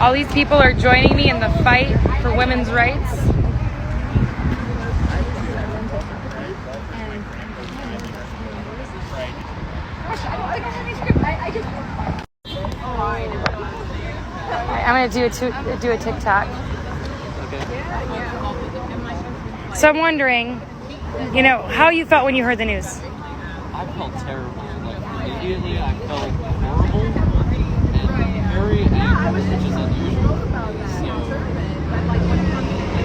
All these people are joining me in the fight for women's rights. I'm gonna do a TikTok. So I'm wondering, you know, how you felt when you heard the news. I felt terrible. Like immediately, I felt horrible and very angry, which is unusual. So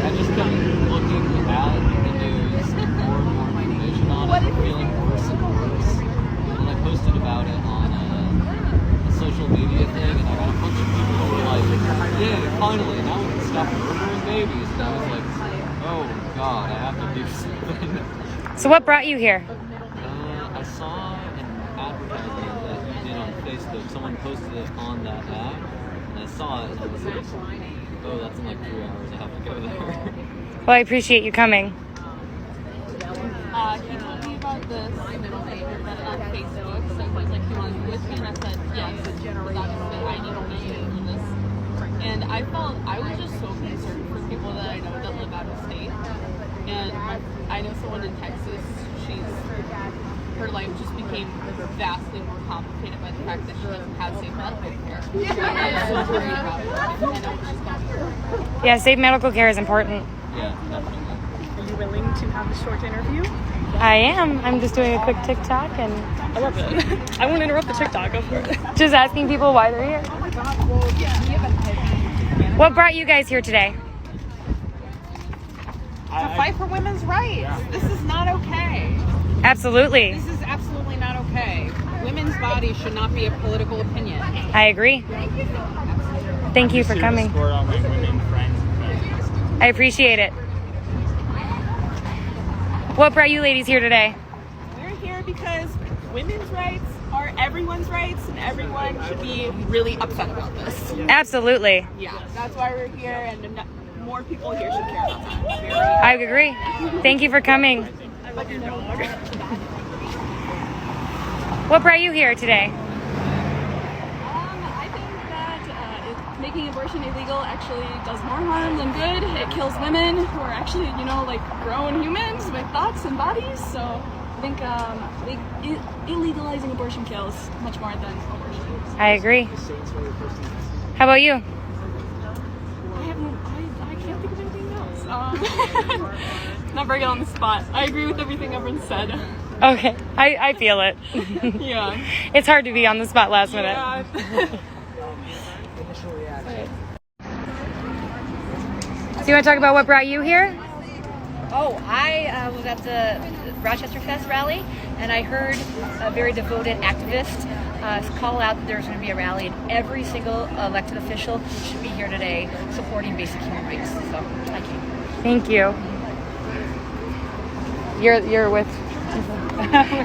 I just kept looking at the news, more and more information on it, and feeling worse and worse. And I posted about it on a social media thing, and I got a bunch of people who were like, "Yay, finally! Now we can stop murdering babies." And I was like, "Oh God, I have to do something." So what brought you here? I saw an advertisement that you did on Facebook. Someone posted it on that app, and I saw it, and I was like, "Oh, that's in like 3 hours. I have to go there." Well, I appreciate you coming. He told me about this on Facebook, so he was like, "You want to be with me?" And I said, "Yes," because obviously I need to be for this. And I was just so concerned for people that I know that live out of state. And I know someone in Texas, her life just became vastly more complicated by the fact that she doesn't have safe medical care. I'm so worried about it. I know what she's going through. Yeah, safe medical care is important. Yeah, definitely. Are you willing to have a short interview? I am. I'm just doing a quick TikTok and I love it. I won't interrupt the TikTok. Go for it. just asking people why they're here. What brought you guys here today? To fight for women's rights. This is not okay. Absolutely. This is absolutely not okay. Women's bodies should not be a political opinion. I agree. Thank you for coming. I appreciate it. What brought you ladies here today? We're here because women's rights are everyone's rights, and everyone should be really upset about this. Absolutely. Yeah, that's why we're here, and more people here should care about that. I agree. Thank you for coming. I love your dog. What brought you here today? I think that making abortion illegal actually does more harm than good. It kills women who are actually, like grown humans with thoughts and bodies. So I think illegalizing abortion kills much more than abortion. I agree. How about you? I can't think of anything else. Not very good on the spot. I agree with everything everyone said. Okay, I feel it. Yeah. It's hard to be on the spot last minute. Yeah. So you want to talk about what brought you here? Oh, I was at the Rochester Fest rally, and I heard a very devoted activist call out that there's going to be a rally, and every single elected official should be here today supporting basic human rights. So, thank you. Thank you. You're with.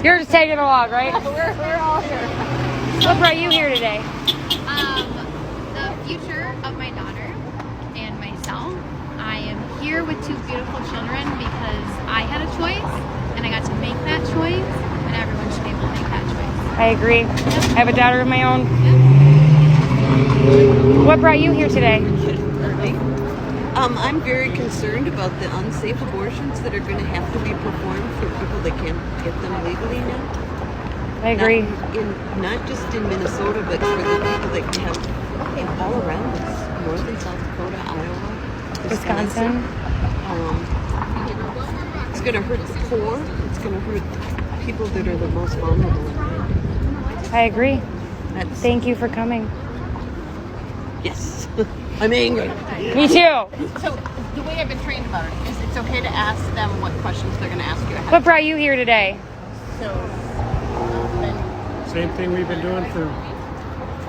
You're just taking along, right? We're all here. What brought you here today? The future of my daughter and myself. I am here with two beautiful children because I had a choice and I got to make that choice, and everyone should be able to make that choice. I agree. I have a daughter of my own. What brought you here today? I'm very concerned about the unsafe abortions that are going to have to be performed for people that can't get them legally now. I agree. Not just in Minnesota, but for the people that have all around us. North and South Dakota, Iowa, Wisconsin. It's going to hurt the poor. It's going to hurt people that are the most vulnerable. I agree. Thank you for coming. Yes. I'm angry. Me too. So the way I've been trained about it is it's okay to ask them what questions they're going to ask you ahead. What brought you here today? Same thing we've been doing for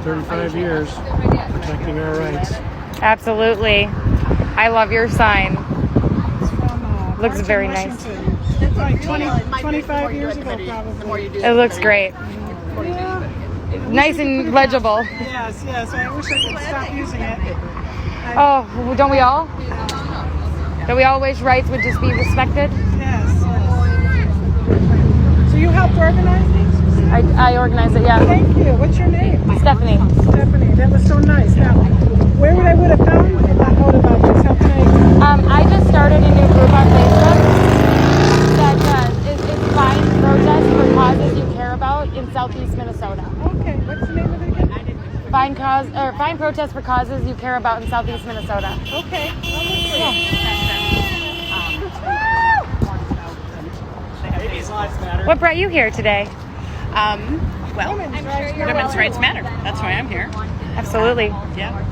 35 years, protecting our rights. Absolutely. I love your sign. Looks very nice. It's like 25 years ago, probably. It looks great. Yeah. Nice and legible. Yes. I wish I could stop using it. Oh, don't we all? Don't we all wish rights would just be respected? Yes. So you helped organize these? I organize it, yeah. Thank you. What's your name? Stephanie. Stephanie. That was so nice. Now, where would I have found out about this? How can I just started a new group on Facebook that it's Find Protest for Causes You Care About in Southeast Minnesota. Okay. What's the name of it again? Find Protest for Causes You Care About in Southeast Minnesota. Okay. What brought you here today? Well, Women's Rights Matter. That's why I'm here. Absolutely. Yeah.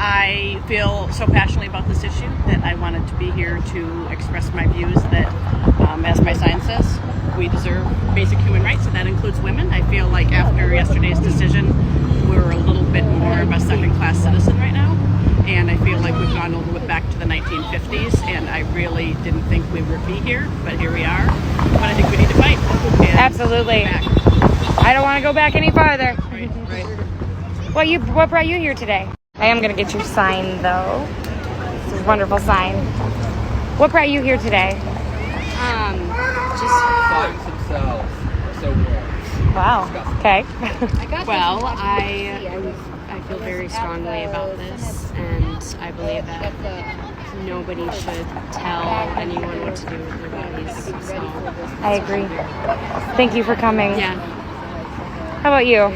I feel so passionately about this issue that I wanted to be here to express my views that, as my sign says, we deserve basic human rights, and that includes women. I feel like after yesterday's decision, we're a little bit more of a second-class citizen right now, and I feel like we've gone a little bit back to the 1950s, and I really didn't think we would be here, but here we are. But I think we need to fight. Absolutely. I don't want to go back any farther. Right. What brought you here today? I am going to get your sign, though. It's a wonderful sign. What brought you here today? Just finds themselves so warm. Wow. Okay. Well, I feel very strongly about this, and I believe that nobody should tell anyone what to do with their bodies. So I agree. Thank you for coming. Yeah. How about you?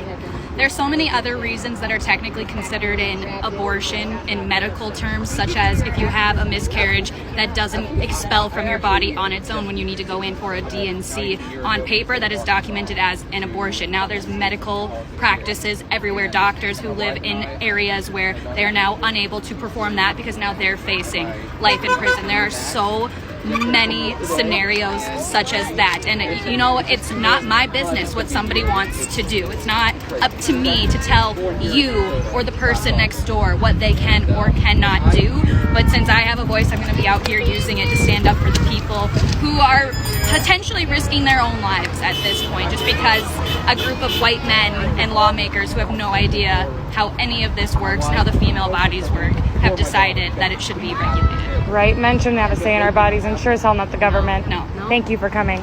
There's so many other reasons that are technically considered in abortion in medical terms, such as if you have a miscarriage that doesn't expel from your body on its own when you need to go in for a D&C on paper, that is documented as an abortion. Now there's medical practices everywhere, doctors who live in areas where they are now unable to perform that because now they're facing life in prison. There are so many scenarios such as that, and it's not my business what somebody wants to do. It's not up to me to tell you or the person next door what they can or cannot do, but since I have a voice, I'm going to be out here using it to stand up for the people who are potentially risking their own lives at this point, just because a group of white men and lawmakers who have no idea how any of this works and how the female bodies work have decided that it should be regulated. Right? Men shouldn't have a say in our bodies, and sure as hell not the government. No. Thank you for coming.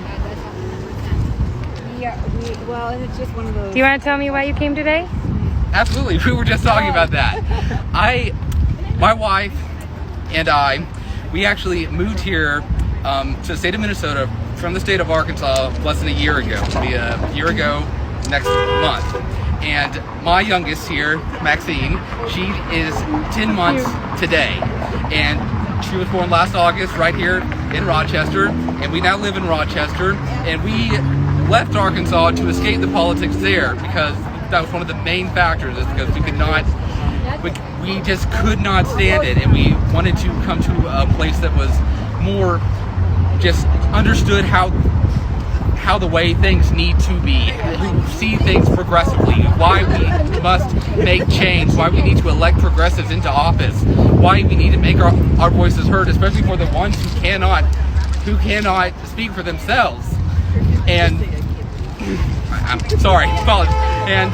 Yeah, well, it's just one of those. Do you want to tell me why you came today? Absolutely. We were just talking about that. My wife and I, we actually moved here to the state of Minnesota from the state of Arkansas less than a year ago. It'll be a year ago next month. And my youngest here, Maxine, she is 10 months today. And she was born last August right here in Rochester, and we now live in Rochester, and we left Arkansas to escape the politics there because that was one of the main factors, is because we just could not stand it, and we wanted to come to a place that was more just understood how the way things need to be, who see things progressively, why we must make change, why we need to elect progressives into office, why we need to make our voices heard, especially for the ones who cannot speak for themselves. And I'm sorry, apologies. And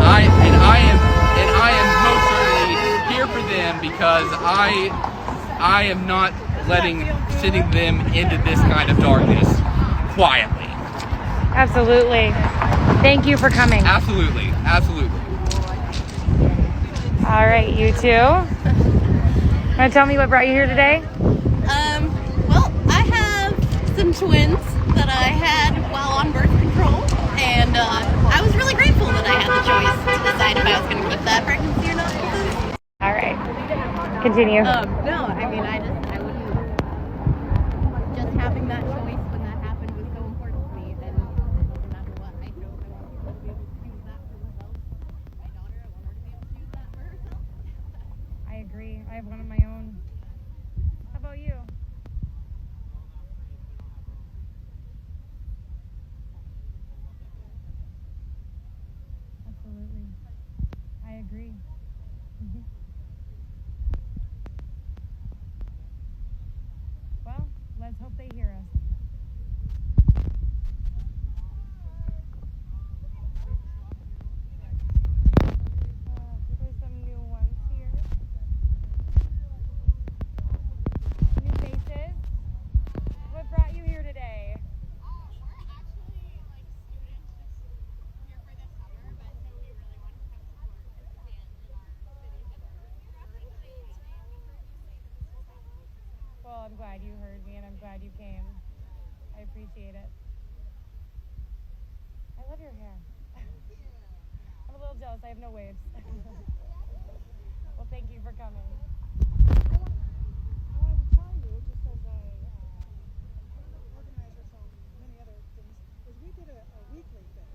I am most certainly here for them because I am not sending them into this kind of darkness quietly. Absolutely. Thank you for coming. Absolutely. All right, you two. Want to tell me what brought you here today? Well, I have some twins that I had while on birth control, and I was really grateful that I had the choice to decide if I was going to keep that pregnancy or not. All right. Continue. No, I mean, I wouldn't. Just having that choice when that happened was so important to me. And no matter what, I chose I want people to be able to choose that for themselves. My daughter, I want her to be able to choose that for herself. I agree. I have one of my own. How about you? Absolutely. I agree. Well, let's hope they hear us. There's some new ones here. New faces. What brought you here today? We're actually I'm glad you heard me and I'm glad you came. I appreciate it. I love your hair. I'm a little jealous. I have no waves. Well, thank you for coming. I wanted to tell you, just as a organizer for many other things, is we did a weekly thing.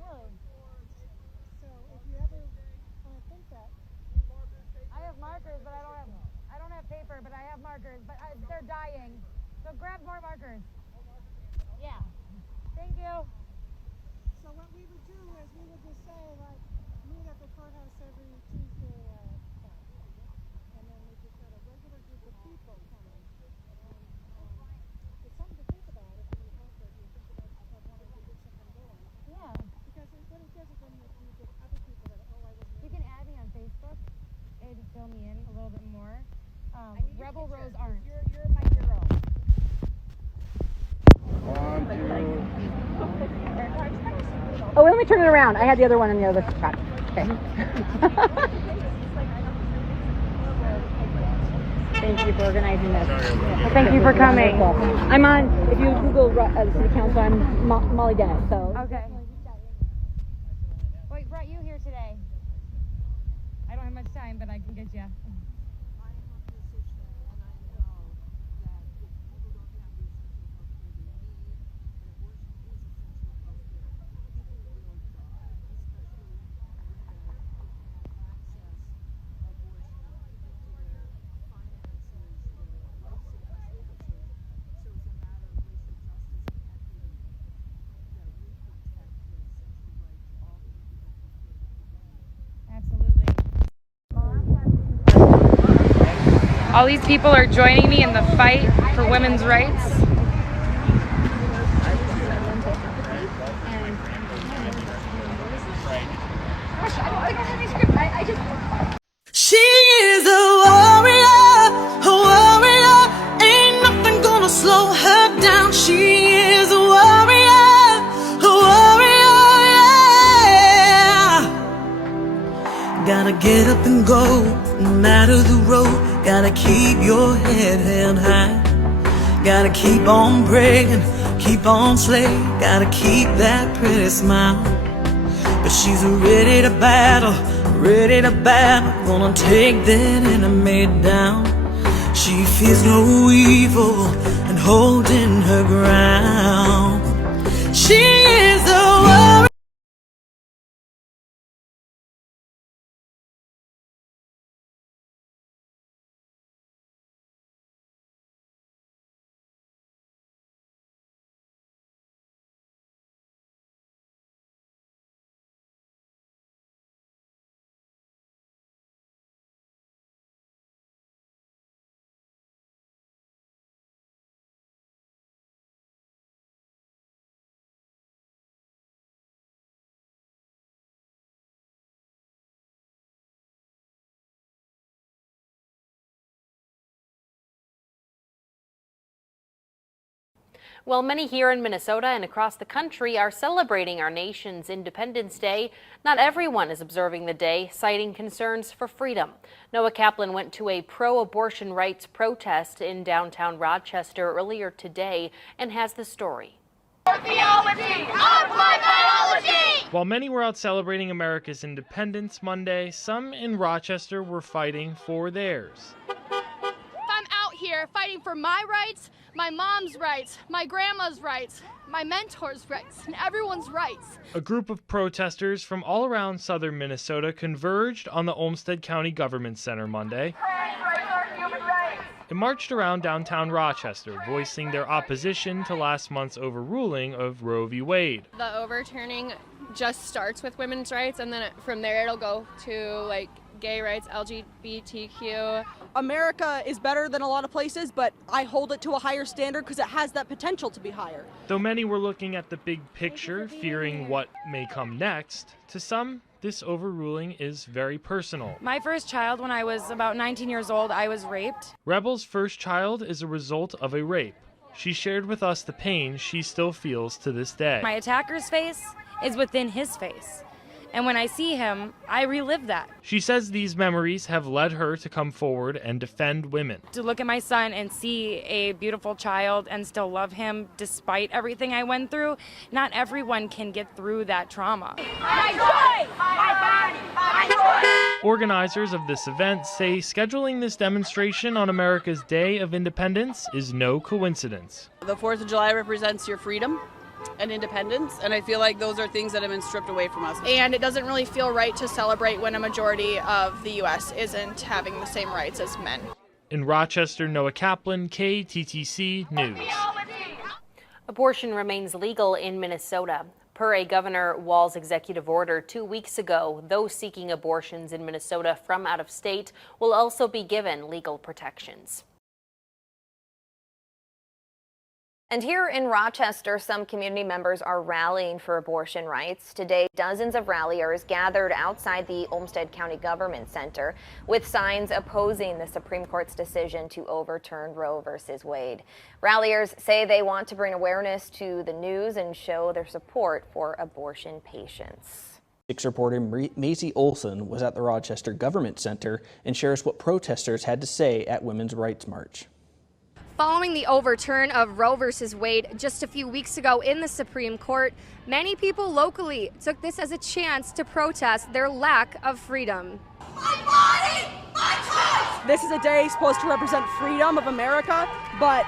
Really? So if you ever want to think that. I have markers, but I don't have paper, but I have markers, but they're dying. So grab more markers. Yeah. Thank you. So what we would do is we would just say, like, meet at the courthouse every Tuesday at 5. And then we just had a regular group of people coming. And it's something to think about if you hope that you think about wanting to get something going. Yeah. Because what it does is then you get other people that, I wasn't. You can add me on Facebook and fill me in a little bit more. Rebel Rose aren't. You're my hero. Oh, let me turn it around. I had the other one in the other spot. Okay. Thank you for organizing this. Thank you for coming. I'm on, if you Google the city council, I'm Molly Dennis. So. Okay. What brought you here today? I don't have much time, but I can get you. All these people are joining me in the fight for women's rights. She is a warrior, ain't nothing gonna slow her down. She is a warrior, yeah. Gotta get up and go, no matter the road. Gotta keep your head held high. Gotta keep on praying, keep on slaying. Gotta keep that pretty smile. But she's ready to battle, gonna take that enemy down. She fears no evil and holding her ground. She is a warrior. Well, many here in Minnesota and across the country are celebrating our nation's Independence Day. Not everyone is observing the day, citing concerns for freedom. Noah Kaplan went to a pro-abortion rights protest in downtown Rochester earlier today and has the story. While many were out celebrating America's Independence Monday, some in Rochester were fighting for theirs. I'm out here fighting for my rights, my mom's rights, my grandma's rights, my mentor's rights, and everyone's rights. A group of protesters from all around southern Minnesota converged on the Olmsted County Government Center Monday. It marched around downtown Rochester, voicing their opposition to last month's overruling of Roe v. Wade. The overturning just starts with women's rights, and then from there it'll go to like gay rights, LGBTQ. America is better than a lot of places, but I hold it to a higher standard because it has that potential to be higher. Though many were looking at the big picture, fearing what may come next, to some, this overruling is very personal. My first child, when I was about 19 years old, I was raped. Rebel's first child is a result of a rape. She shared with us the pain she still feels to this day. My attacker's face is within his face. And when I see him, I relive that. She says these memories have led her to come forward and defend women. To look at my son and see a beautiful child and still love him despite everything I went through, not everyone can get through that trauma. My choice! My body! My choice! Organizers of this event say scheduling this demonstration on America's Day of Independence is no coincidence. The 4th of July represents your freedom and independence, and I feel like those are things that have been stripped away from us. And it doesn't really feel right to celebrate when a majority of the U.S. isn't having the same rights as men. In Rochester, Noah Kaplan, KTTC News. Abortion remains legal in Minnesota. Per a Governor Walz's executive order 2 weeks ago, those seeking abortions in Minnesota from out of state will also be given legal protections. And here in Rochester, some community members are rallying for abortion rights. Today, dozens of ralliers gathered outside the Olmsted County Government Center with signs opposing the Supreme Court's decision to overturn Roe v. Wade. Ralliers say they want to bring awareness to the news and show their support for abortion patients. 6 reporter Maisie Olson was at the Rochester Government Center and shares what protesters had to say at Women's Rights March. Following the overturn of Roe v. Wade just a few weeks ago in the Supreme Court, many people locally took this as a chance to protest their lack of freedom. My body, my choice! This is a day supposed to represent freedom of America, but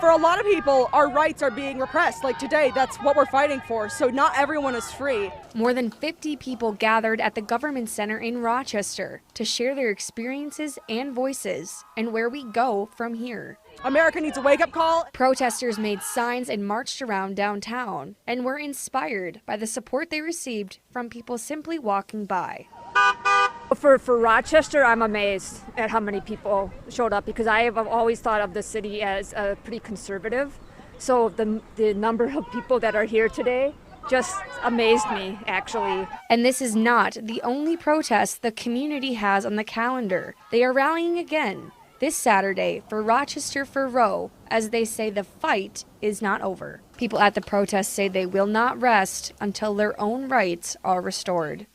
for a lot of people, our rights are being repressed. Like today, that's what we're fighting for, so not everyone is free. More than 50 people gathered at the Government Center in Rochester to share their experiences and voices and where we go from here. America needs a wake-up call. Protesters made signs and marched around downtown and were inspired by the support they received from people simply walking by. For Rochester, I'm amazed at how many people showed up because I have always thought of the city as pretty conservative. So the number of people that are here today just amazed me, actually. And this is not the only protest the community has on the calendar. They are rallying again this Saturday for Rochester for Roe, as they say the fight is not over. People at the protest say they will not rest until their own rights are restored.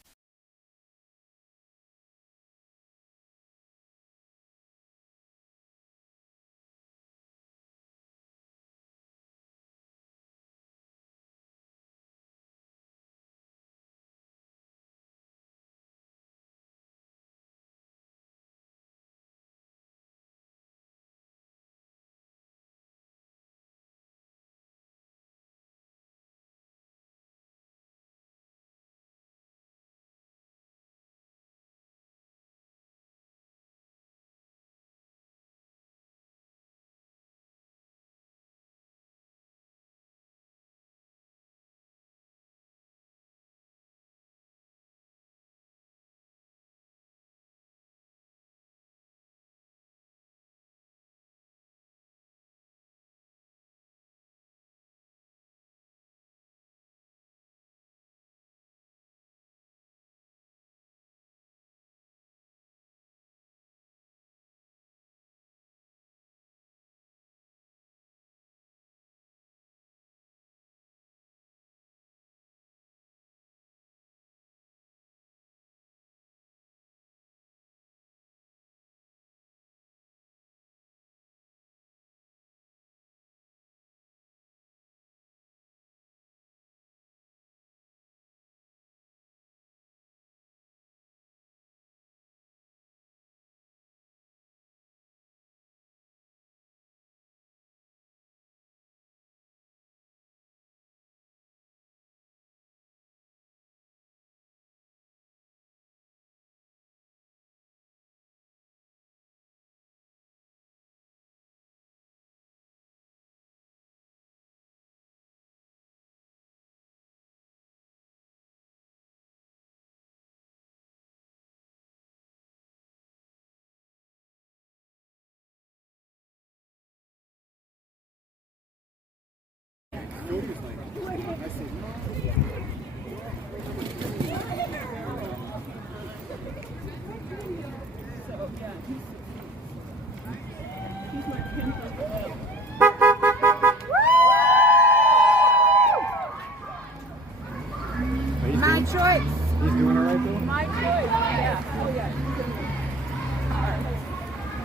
My choice. He's doing all right though? My choice. Yeah. Oh yeah.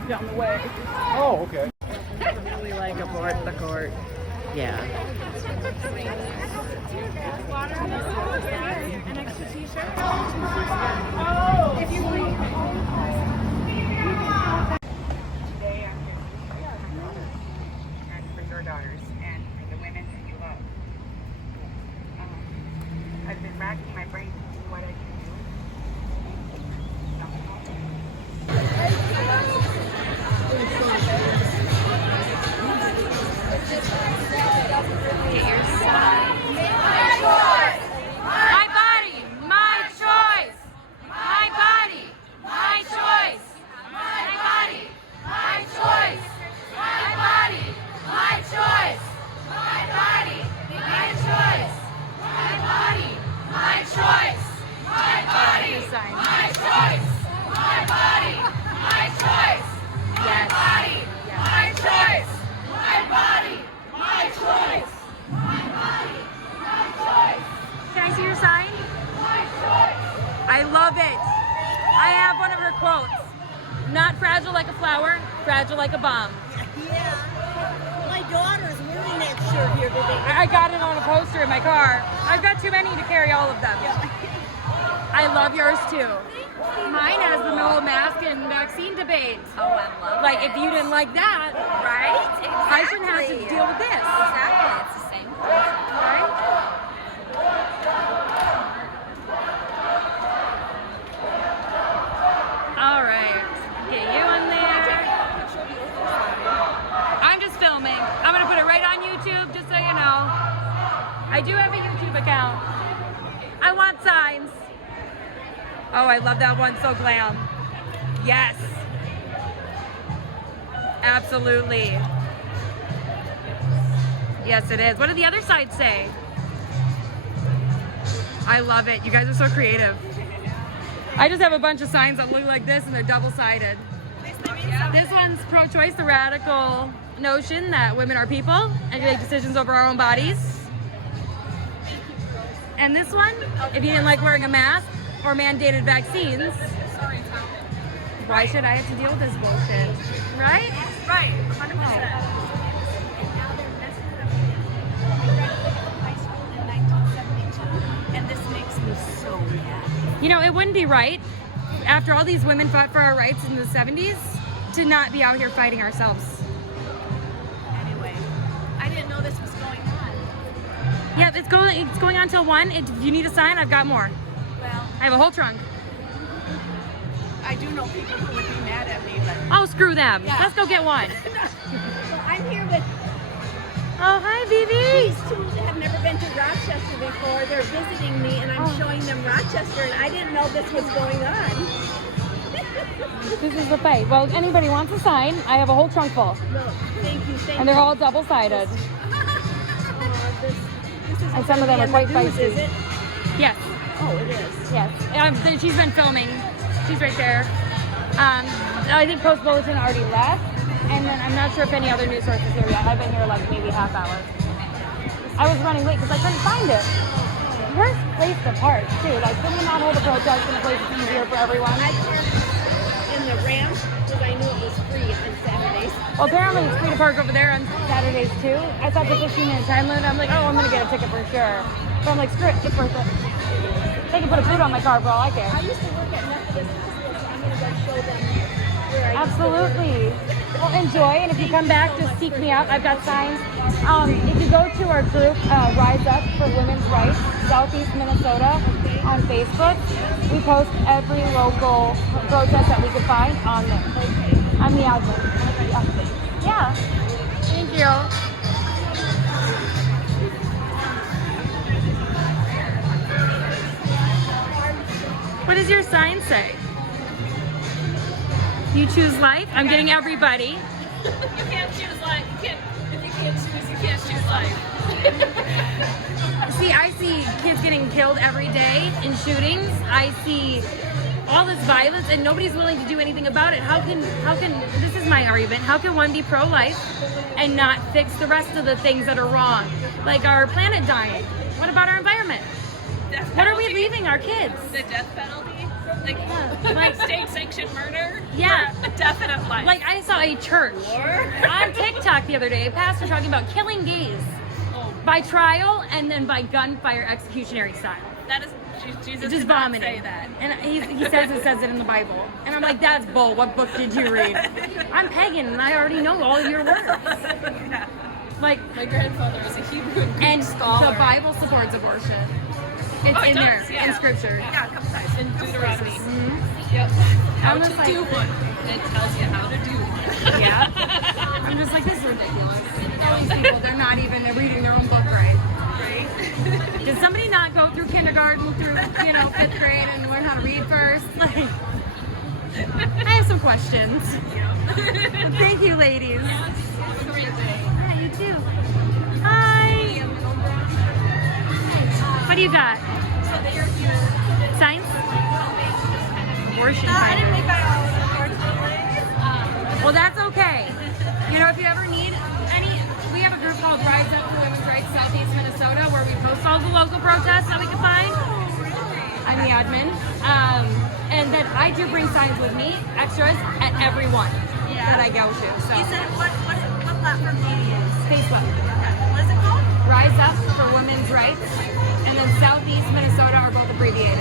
Down the way. Oh, okay. Really like abort the court. Yeah. An extra t-shirt. Today I'm here and for your daughters and for the women that you love. I've been racking my brain to see what I can My body, my choice. My body, my choice. My body, my choice. My body, my choice. My body, my choice. My body, my choice. My body, my choice. My body, my choice. My body, my choice. My body, my choice. My body, my choice. Can I see your sign? I love it. I have one of her quotes. Not fragile like a flower, fragile like a bomb. Yeah. My daughter's wearing that shirt here today. I got it on a poster in my car. I've got too many to carry all of them. I love yours too. Mine has the no mask and vaccine debate. Oh, I love Like, it. if you didn't like that, Right? Exactly. I shouldn't have to deal with this. Exactly. It's the same concept. Right? All right. Get you in there. I'm just filming. I'm going to put it right on YouTube, just so you know. I do have a YouTube account. I want signs. Oh, I love that one. So glam. Yes. Absolutely. Yes, it is. What did the other side say? I love it. You guys are so creative. I just have a bunch of signs that look like this and they're double-sided. This one's pro-choice, the radical notion that women are people and can make decisions over our own bodies. And this one, if you didn't like wearing a mask or mandated vaccines, why should I have to deal with this bullshit? Right? Right. 100%. And this makes me so mad. You know, it wouldn't be right, after all these women fought for our rights in the 70s, to not be out here fighting ourselves. Anyway, I didn't know this was going on. Yeah, it's going on till 1. If you need a sign, I've got more. Well, I have a whole trunk. I do know people who would be mad at me, but... Oh, screw them. Yeah. Let's go get one. I'm here with... Oh, hi, BB. These two have never been to Rochester before. They're visiting me, and I'm showing them Rochester, and I didn't know this was going on. This is the fight. Well, if anybody wants a sign, I have a whole trunk full. No, thank you. And they're all double-sided. This is And some of them are quite feisty. Is it? Yes. Oh, it is. Yes. She's been filming. She's right there. I think Post Bulletin already left. And then I'm not sure if any other news sources here yet. I've been here like maybe half hour. I was running late because I couldn't find it. Where's placed apart too? Like, couldn't we not hold a protest in a place that's easier for everyone? I parked in the ramp because I knew it was free on Saturdays. Well, apparently it's free to park over there on Saturdays too. I thought the 15-minute time limit. I'm like, oh, I'm gonna get a ticket for sure. But I'm like, screw it, it's worth it. They can put a boot on my car for all I care. I used to work at Methodist Hospital, so I'm gonna go show them where I Absolutely. Well, enjoy, and if you come back, just seek me out. I've got signs. If you go to our group, Rise Up for Women's Rights, Southeast Minnesota, on Facebook, we post every local protest that we can find on there. I'm the admin. Yeah. Thank you. What does your sign say? You choose life? I'm getting everybody. You can't choose life. If you can't choose, you can't choose life. See, I see kids getting killed every day in shootings. I see all this violence and nobody's willing to do anything about it. How can, this is my argument, how can one be pro-life and not fix the rest of the things that are wrong? Like our planet dying. What about our environment? What are we leaving our kids. The death penalty? Like state-sanctioned murder? Yeah. For definite life. Like I saw a church on TikTok the other day, a pastor talking about killing gays by trial and then by gunfire executionary style. That is, Jesus Just did not vomiting. say that. And he says it in the Bible. And I'm like, that's bull. What book did you read? I'm pagan and I already know all of your words. Yeah. Like my grandfather is a Hebrew and Greek and scholar. The Bible supports abortion. It's in there, yeah. in scripture. Yeah, a couple times. In Deuteronomy. Mm-hmm. Yep. How I'm to just like, do one. It tells you how to do one. Yeah. I'm just like, this is ridiculous. All these people, they're not even reading their own book right. Right? Did somebody not go through kindergarten through, 5th grade and learn how to read first? Like, I have some questions. Yep. Thank you, ladies. Have a great day. Yeah, you too. Hi. What do you got? Science? Abortion. I didn't make that all, unfortunately. Well, that's okay. If you ever need any, we have a group called Rise Up for Women's Rights Southeast Minnesota where we post all the local protests that we can find. I'm the admin. And then I do bring signs with me, extras, at every one that I go to. So. You said what platform do you use? Facebook. What is it called? Rise Up for Women's Rights. And then Southeast Minnesota are both abbreviated.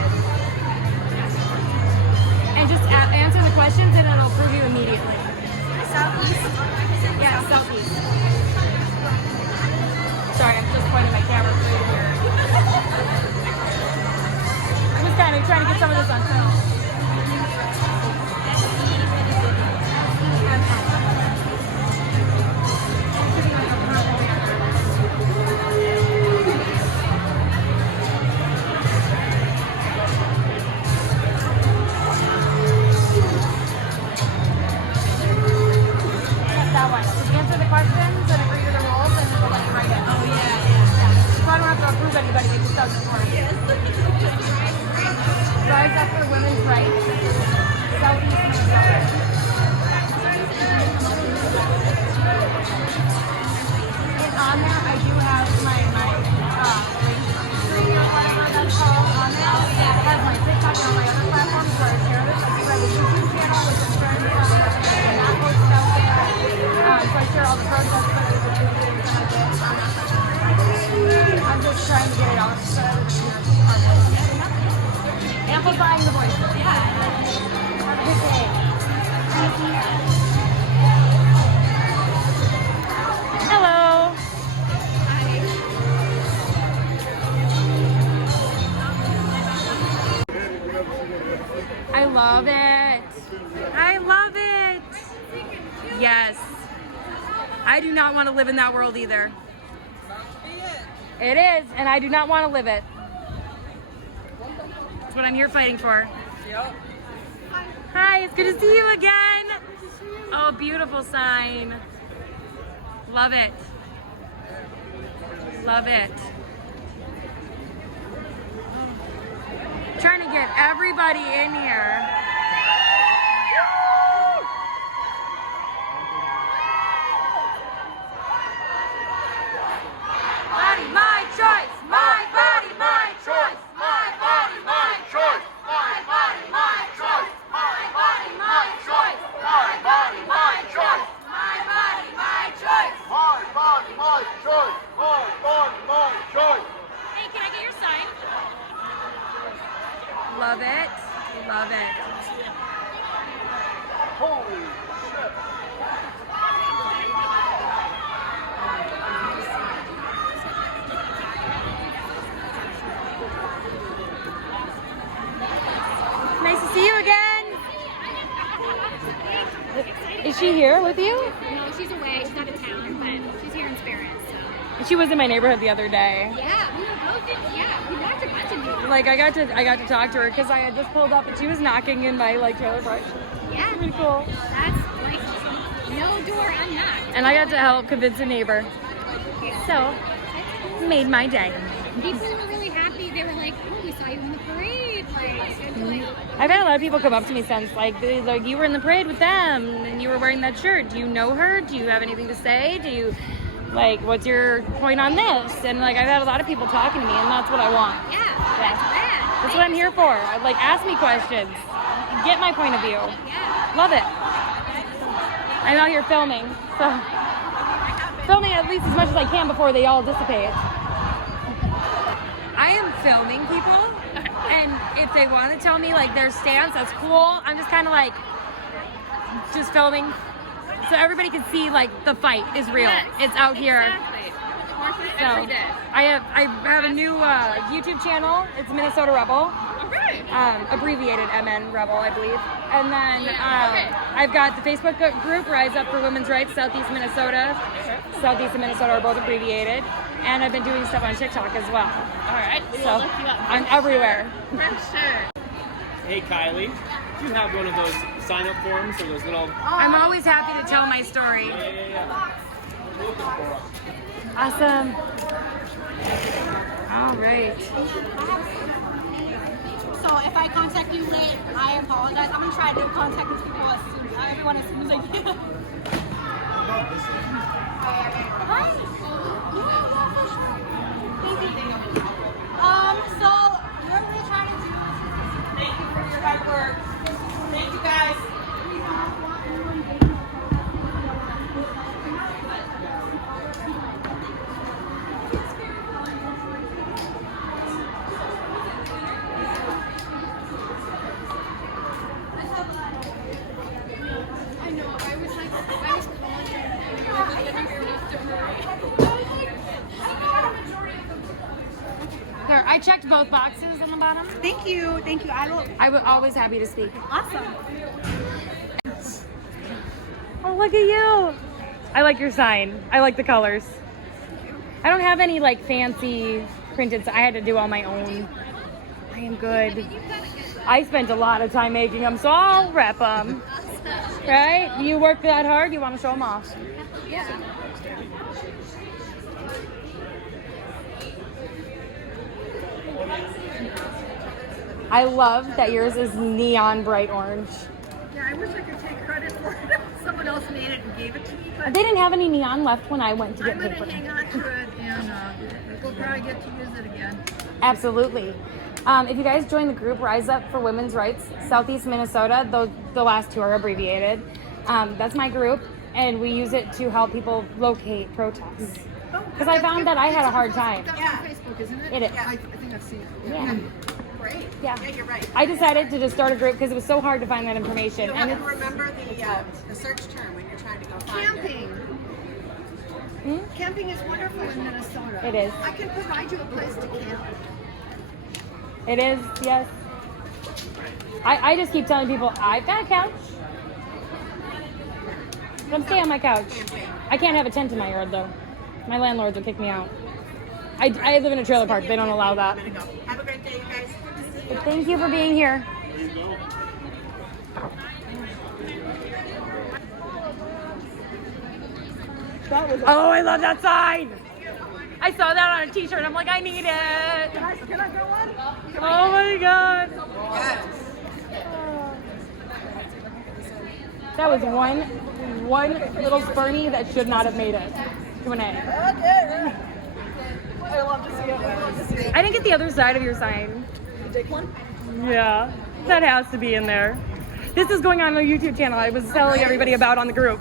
And just answer the questions and it'll prove you immediately. Southeast? Yeah, Southeast. Sorry, I'm just pointing my camera through here. I'm just kind of trying to get some of this on film. That one. Just answer the questions and agree to the rules and it'll let you write it. Oh, yeah. So I don't have to approve anybody, it just does it for me. Rise Up for Women's Rights, Southeast Minnesota. And on there, I do have my stream or whatever that's called on there. It has my TikTok and all my other platforms where I share this. I do have a YouTube channel with some friends and that posts out there. So I share all the protests that we've been doing and I did. I'm just trying to get it out so everybody hears our voices. Amplifying the voices. Yeah. Have a good day. Hello. I love it. I love it. Yes. I do not want to live in that world either. It is, and I do not want to live it. That's what I'm here fighting for. Yep. Hi, it's good to see you again. Oh, beautiful sign. Love it. Love it. Trying to get everybody in here. Body, my choice. My body, my choice. My body, my choice. My body, my choice. My body, my choice. My body, my choice. My body, my choice. My body, my choice. My body, my choice. Hey, can I get your sign? Love it. Love it. Holy shit. Nice to see you again. Is she here with you? No, she's away. She's out of town, but she's here in spirit. So. She was in my neighborhood the other day. Yeah, we were both. We watched a bunch of movies. Like I got to talk to her because I had just pulled up and she was knocking in my trailer park. Yeah, pretty cool. That's like no door unlocked. And I got to help convince a neighbor. So made my day. People were really happy. They were like, "Oh, we saw you in the parade." I've had a lot of people come up to me since, like you were in the parade with them and you were wearing that shirt. Do you know her? Do you have anything to say? Do you, what's your point on this? And I've had a lot of people talking to me, and that's what I want. Yeah, that's rad. That's what I'm here for. Like, ask me questions. Get my point of view. Love it. I'm out here filming, so filming at least as much as I can before they all dissipate. I am filming people, and if they want to tell me like their stance, that's cool. I'm just kind of like just filming, so everybody can see like the fight is real. Yes, it's out here. So I have a new YouTube channel. It's Minnesota Rebel. Abbreviated MN Rebel, I believe. And then I've got the Facebook group Rise Up for Women's Rights Southeast Minnesota. Southeast and Minnesota are both abbreviated. And I've been doing stuff on TikTok as well. All right, so I'm everywhere. For sure. Hey Kylie, do you have one of those sign-up forms or those little... I'm always happy to tell my story. Yeah. Awesome. All right. So if I contact you late, I apologize. I'm gonna try to contact these people everyone as soon as I can. So what we're trying to do is thank you for your hard work. Thank you guys. There, I checked both boxes on the bottom. Thank you. Thank you. I was always happy to speak. Awesome. Oh, look at you. I like your sign. I like the colors. I don't have any like fancy printed, I had to do all my own. I am good. I spent a lot of time making them, so I'll rep them. Right? You work that hard, you want to show them off. Yeah. I love that yours is neon bright orange. Yeah, I wish I could take credit for it. Someone else made it and gave it to me. But They didn't have any neon left when I went to get I'm paper. going to hang on to it, and we'll probably get to use it again. Absolutely. If you guys join the group Rise Up for Women's Rights Southeast Minnesota, the last two are abbreviated. That's my group, and we use it to help people locate protests. Because I found that I had a hard time. That's on Facebook, isn't it? It is. Yeah, I think I've seen it. Yeah. Great. Yeah. Yeah, you're right. I decided to just start a group because it was so hard to find that information. You And have to remember the search term when you're trying to go find Camping. Camping is wonderful in Minnesota. It is. I can provide you a place to camp. It is, yes. I just keep telling people, I've got a couch. Come stay on my couch. I can't have a tent in my yard, though. My landlords will kick me out. I live in a trailer park. They don't allow that. Have a great day, you guys. But thank you for being here. Oh, I love that sign. I saw that on a t-shirt. I'm like, I need it. Can I go one? Oh my God. Yes. That was one little spermie that should not have made it to an egg. I love to see it. I didn't get the other side of your sign. Take one? Yeah, that has to be in there. This is going on my YouTube channel. I was telling everybody about on the group.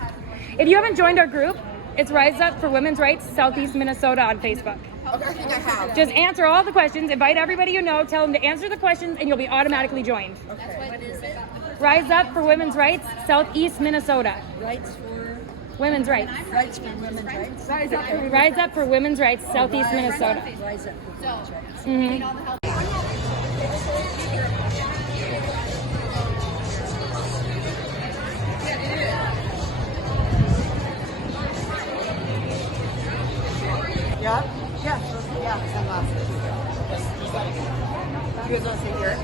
If you haven't joined our group, it's Rise Up for Women's Rights Southeast Minnesota on Facebook. Okay, I think I have. Just answer all the questions, invite everybody you know, tell them to answer the questions, and you'll be automatically joined. Okay. What is it? Rise Up for Women's Rights Southeast Minnesota. Rights for Women's rights. rights for women's rights. Rise Up for Women's Rights Southeast Minnesota. Rise up for women's rights. Mhm. Yeah? Yeah. Yeah. You guys want to sit here?